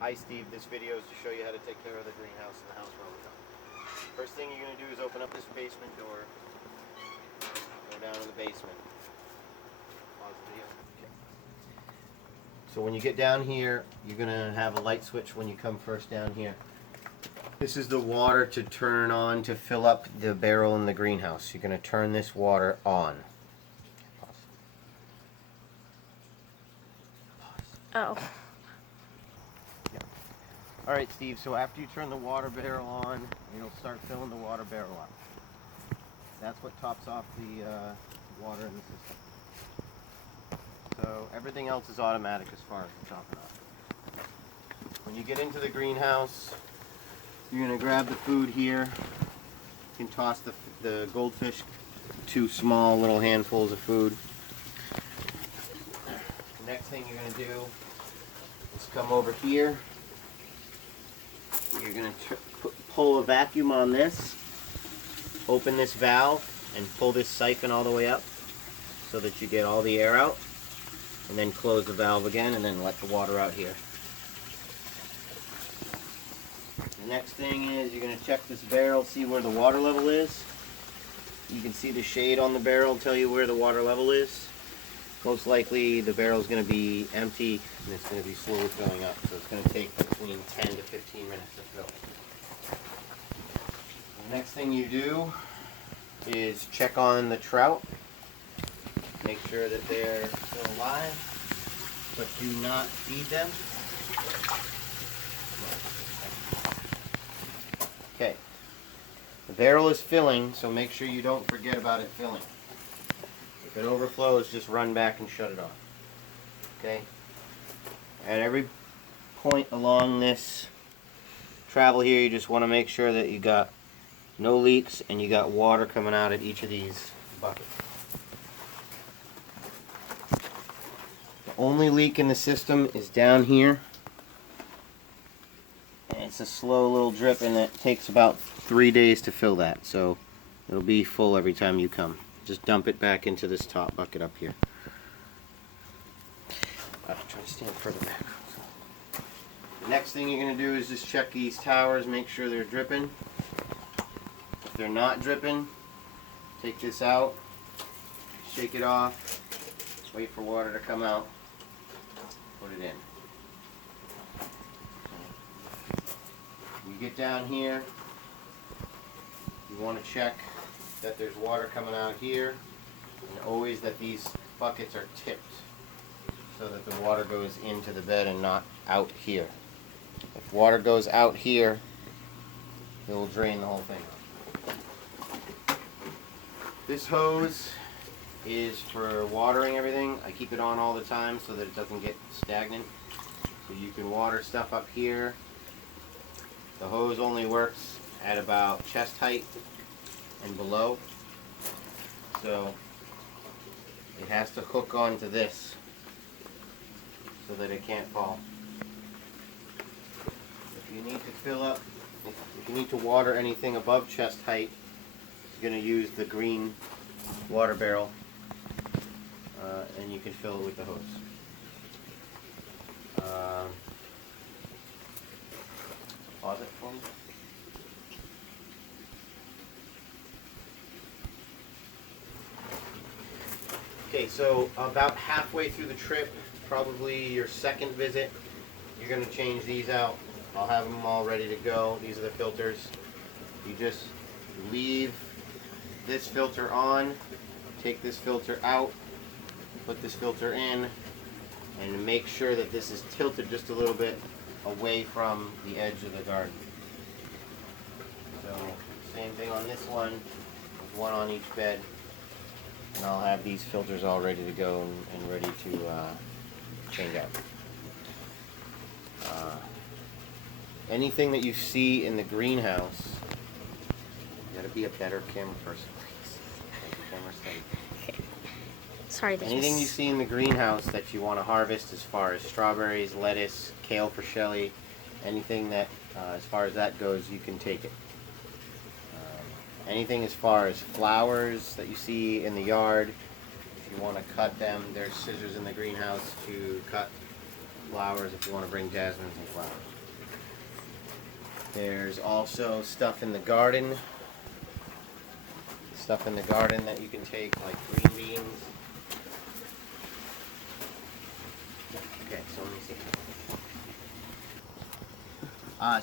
Hi Steve, this video is to show you how to take care of the greenhouse and the house while we're done. First thing you're going to do is open up this basement door, go down to the basement. Pause the video. Okay. So when you get down here, you're going to have a light switch when you come first down here. This is the water to turn on to fill up the barrel in the greenhouse. You're going to turn this water on. Oh. Alright Steve, so after you turn the water barrel on, it'll start filling the water barrel up. That's what tops off the water in the system. So everything else is automatic as far as the topping off. When you get into the greenhouse, you're going to grab the food here. You can toss the goldfish 2 small little handfuls of food. The next thing you're going to do is come over here. You're going to pull a vacuum on this, open this valve, and pull this siphon all the way up so that you get all the air out, and then close the valve again and then let the water out here. The next thing is you're going to check this barrel, see where the water level is. You can see the shade on the barrel tell you where the water level is. Most likely the barrel is going to be empty and it's going to be slowly filling up, so it's going to take between 10 to 15 minutes to fill. The next thing you do is check on the trout. Make sure that they're still alive, but do not feed them. Okay, the barrel is filling, so make sure you don't forget about it filling. If it overflows, just run back and shut it off. Okay? At every point along this travel here, you just want to make sure that you got no leaks and you got water coming out at each of these buckets. The only leak in the system is down here. And it's a slow little drip, and it takes about 3 days to fill that. So it'll be full every time you come. Just dump it back into this top bucket up here. I have to try to stand further back. The next thing you're going to do is just check these towers, make sure they're dripping. If they're not dripping, take this out, shake it off, wait for water to come out, put it in. You get down here, you want to check that there's water coming out here, and always that these buckets are tipped so that the water goes into the bed and not out here. If water goes out here, it will drain the whole thing. This hose is for watering everything. I keep it on all the time so that it doesn't get stagnant. So you can water stuff up here. The hose only works at about chest height and below, so it has to hook onto this so that it can't fall. If you need to fill up, if you need to water anything above chest height, you're going to use the green water barrel, and you can fill it with the hose. Pause it for me. Okay, so about halfway through the trip, probably your second visit, you're going to change these out. I'll have them all ready to go. These are the filters. You just leave this filter on, take this filter out, put this filter in, and make sure that this is tilted just a little bit away from the edge of the garden. So, same thing on this one, with one on each bed. And I'll have these filters all ready to go and ready to change out. Anything that you see in the greenhouse, you gotta be a better camera person, please. Camera steady. Sorry. Anything you see in the greenhouse that you want to harvest, as far as strawberries, lettuce, kale for Shelly, anything that, as far as that goes, you can take it. Anything as far as flowers that you see in the yard, if you want to cut them, there's scissors in the greenhouse to cut flowers if you want to bring jasmines and flowers. There's also stuff in the garden. Stuff in the garden that you can take, like green beans. Okay, so let me see.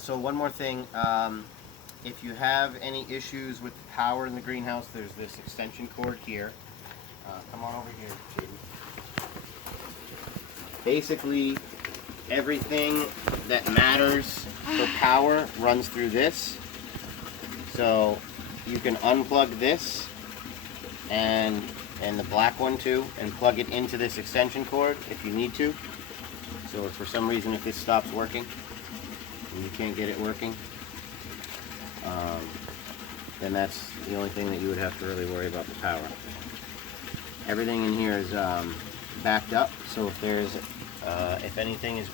So one more thing. If you have any issues with the power in the greenhouse, there's this extension cord here. Come on over here, Jaden. Basically, everything that matters for power runs through this. So you can unplug this and the black one too, and plug it into this extension cord if you need to. So if for some reason if this stops working and you can't get it working, then that's the only thing that you would have to really worry about the power. Everything in here is backed up, so if there's if anything is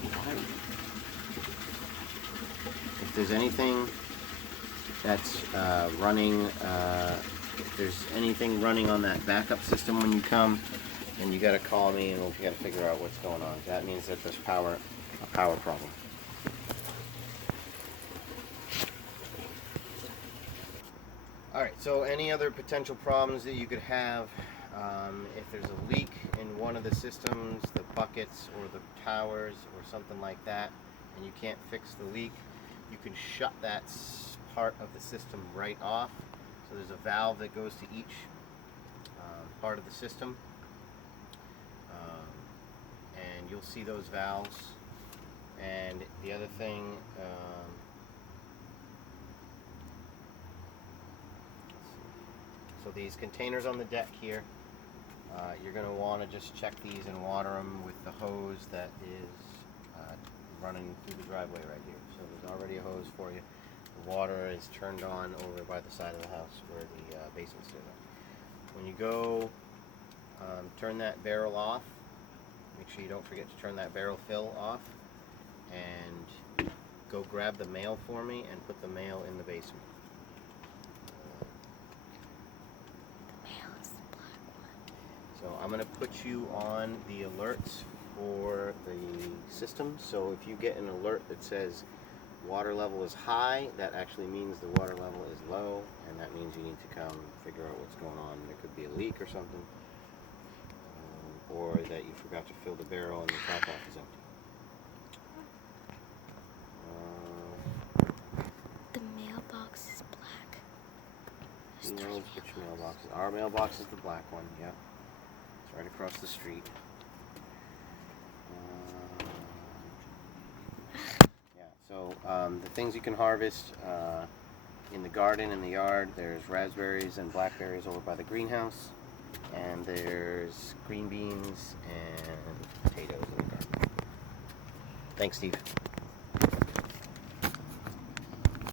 if there's anything that's running, if there's anything running on that backup system when you come, then you got to call me and we'll got to figure out what's going on. That means that there's a power problem. Alright, so any other potential problems that you could have, if there's a leak in one of the systems, the buckets or the towers or something like that, and you can't fix the leak, you can shut that part of the system right off. So there's a valve that goes to each part of the system, and you'll see those valves. And the other thing, so these containers on the deck here, you're going to want to just check these and water them with the hose that is running through the driveway right here. So there's already a hose for you. The water is turned on over by the side of the house where the basement's are. When you go turn that barrel off, make sure you don't forget to turn that barrel fill off, and go grab the mail for me and put the mail in the basement. So I'm going to put you on the alerts for the system. So if you get an alert that says water level is high, that actually means the water level is low, and that means you need to come figure out what's going on. There could be a leak or something, or that you forgot to fill the barrel and the top off is empty. The mailbox is black. Who knows which mailbox? Our mailbox is the black one, yep. It's right across the street. So the things you can harvest in the garden, in the yard, there's raspberries and blackberries over by the greenhouse, and there's green beans and potatoes in the garden. Thanks, Steve.